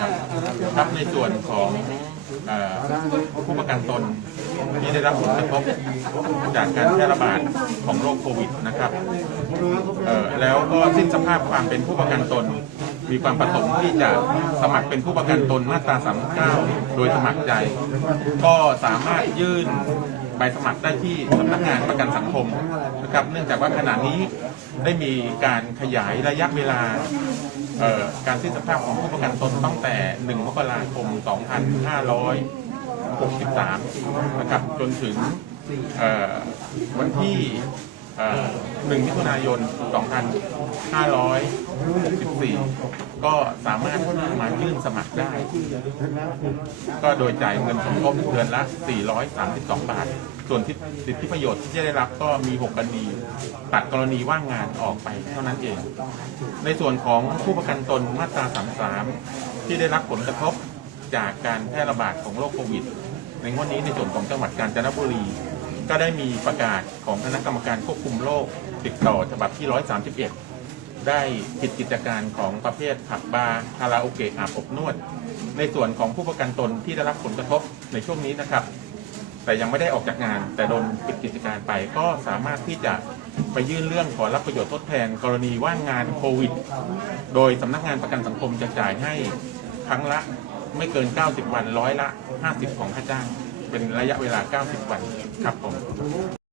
ครับครับในส่วนของเอ่อผู้ประกันตนที่ได้รับผลกระทบจากการแพร่ระบาดของโรคโควิดนะครับเอ่อแล้วก็สิ้นสภาพความเป็นผู้ประกันตน มีความประสงค์ที่จะสมัครเป็นผู้ประกันตนมาตรา 39 โดยสมัครใจ ก็สามารถยื่น ใบสมัครได้ที่สำนักงานประกันสังคมนะครับ เนื่องจากว่าขณะนี้ได้มีการขยายระยะเวลาการสิ้นสภาพของผู้ประกันตนตั้งแต่ 1 มกราคม 2563 นะครับ จนถึงวันที่ เอ่อ1มิถุนายน 2564 ก็สามารถมายื่นสมัครได้ ก็โดยจ่ายเงินสมทบเดือนละ 432 บาท ส่วนที่สิทธิประโยชน์ที่จะได้รับก็มี 6 กรณี ตัดกรณีว่างงานออกไปเท่านั้นเอง ในส่วนของผู้ประกันตนมาตรา 33 ที่ได้รับผลกระทบจากการแพร่ระบาดของโรคโควิด ในงวดนี้ในส่วนของจังหวัดกาญจนบุรี ก็ได้มีประกาศของคณะกรรมการควบคุมโรคติดต่อฉบับที่ 131 ได้ปิดกิจการของประเภทผับบาร์คาราโอเกะอาบอบนวด ในส่วนของผู้ประกันตนที่ได้รับผลกระทบในช่วงนี้นะครับ แต่ยังไม่ได้ออกจากงาน แต่โดนปิดกิจการไปก็สามารถที่จะไปยื่นเรื่องขอรับประโยชน์ทดแทน กรณีว่างงานโควิด โดยสำนักงานประกันสังคมจะจ่ายให้ครั้งละไม่เกิน 90 วันร้อยละ 50 ของค่าจ้าง เป็นระยะเวลา 90 วันครับผม